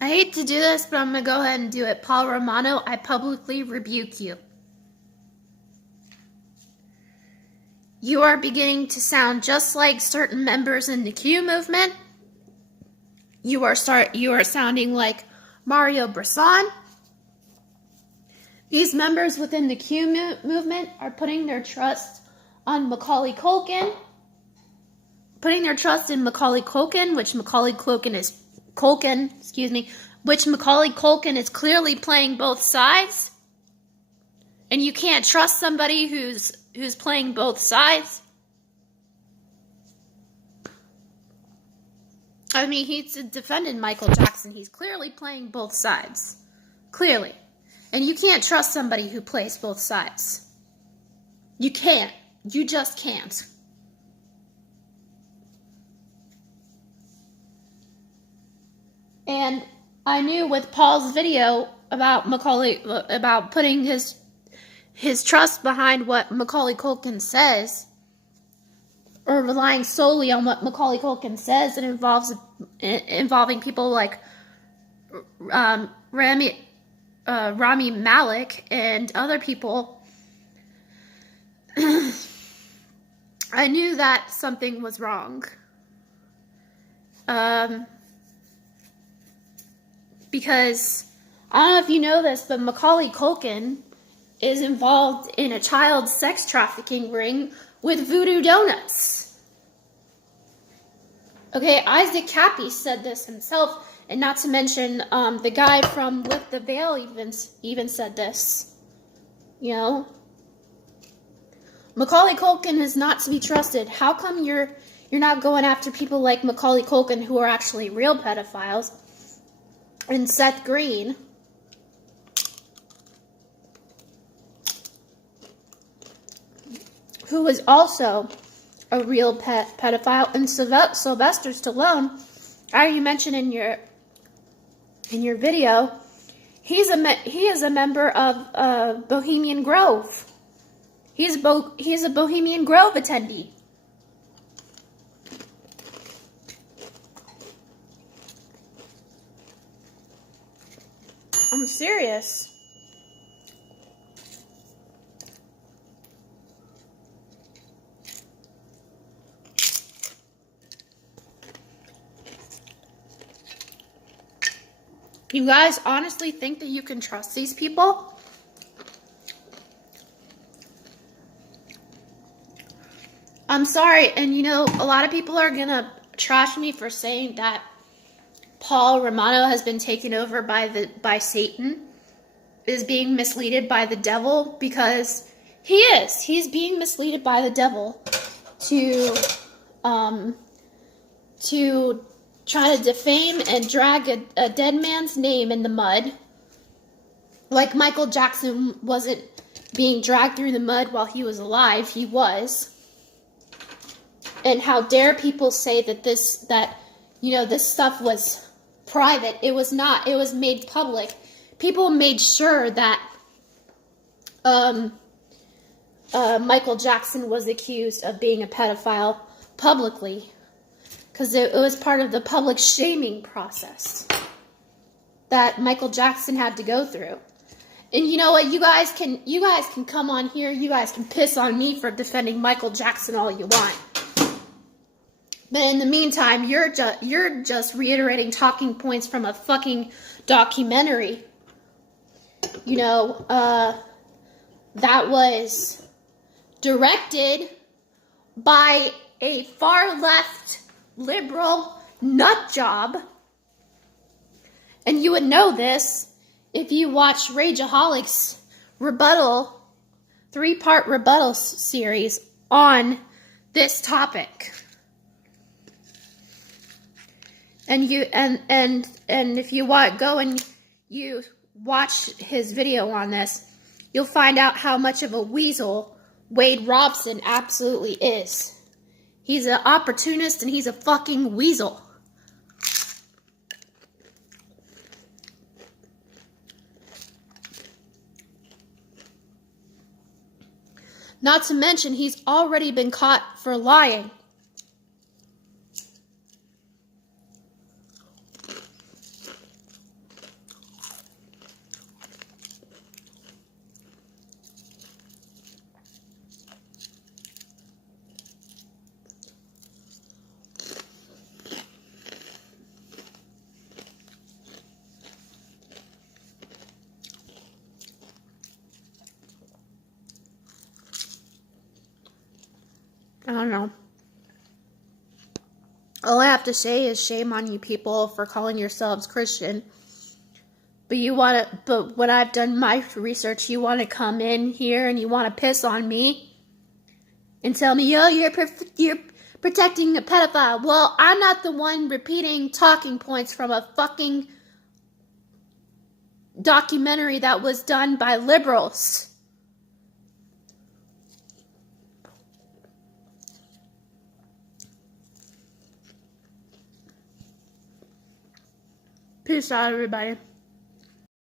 I hate to do this, but I'm going to go ahead and do it. Paul Romano, I publicly rebuke you. You are beginning to sound just like certain members in the Q movement. You are sounding like Mario Brisson. These members within the Q movement are putting their trust on Macaulay Culkin. Putting their trust in Macaulay Culkin, which Macaulay Culkin is clearly playing both sides. And you can't trust somebody who's playing both sides. I mean, he's defended Michael Jackson. He's clearly playing both sides. Clearly. And you can't trust somebody who plays both sides. You can't. You just can't. And I knew with Paul's video about Macaulay, about putting his trust behind what Macaulay Culkin says, or relying solely on what Macaulay Culkin says, involving people like Rami Malek and other people, I knew that something was wrong. Because, I don't know if you know this, but Macaulay Culkin is involved in a child sex trafficking ring with Voodoo Donuts. Okay, Isaac Cappy said this himself, and not to mention the guy from Lift the Veil even said this. You know? Macaulay Culkin is not to be trusted. How come you're not going after people like Macaulay Culkin who are actually real pedophiles? And Seth Green, who was also a real pedophile, and Sylvester Stallone, as you mentioned in your video, he is a member of Bohemian Grove. He's a Bohemian Grove attendee. I'm serious. You guys honestly think that you can trust these people? I'm sorry, and you know, a lot of people are gonna trash me for saying that Paul Romano has been taken over by Satan, is being misled by the devil, because he is. He's being misled by the devil to try to defame and drag a dead man's name in the mud. Like Michael Jackson wasn't being dragged through the mud while he was alive, he was. And how dare people say that this stuff was private. It was not. It was made public. People made sure that Michael Jackson was accused of being a pedophile publicly, because it was part of the public shaming process that Michael Jackson had to go through. And you know what? You guys can come on here. You guys can piss on me for defending Michael Jackson all you want. But in the meantime, you're just reiterating talking points from a fucking documentary. You know, that was directed by a far left liberal nut job. And you would know this if you watch Rageaholic's rebuttal, 3-part rebuttal series on this topic. And if you go and you watch his video on this, you'll find out how much of a weasel Wade Robson absolutely is. He's an opportunist and he's a fucking weasel. Not to mention, he's already been caught for lying. I don't know. All I have to say is shame on you people for calling yourselves Christian. But when I've done my research, you want to come in here and you want to piss on me and tell me, "Yo, you're protecting a pedophile." Well, I'm not the one repeating talking points from a fucking documentary that was done by liberals. Peace out, everybody.